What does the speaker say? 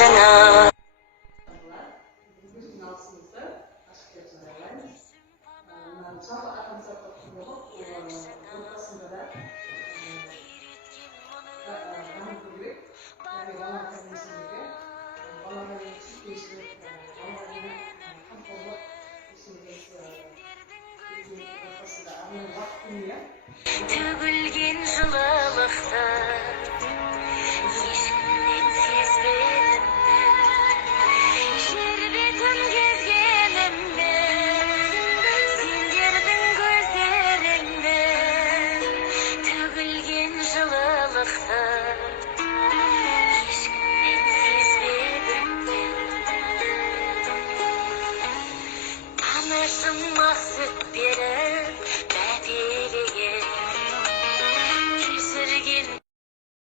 başına. Tügülgen жылылықта ешкімнен сезбедім жер бетін кезгенімде сендердің көздеріңді төгілген жылылықта ешкімнен сезбедім танышым ақ сүт беріп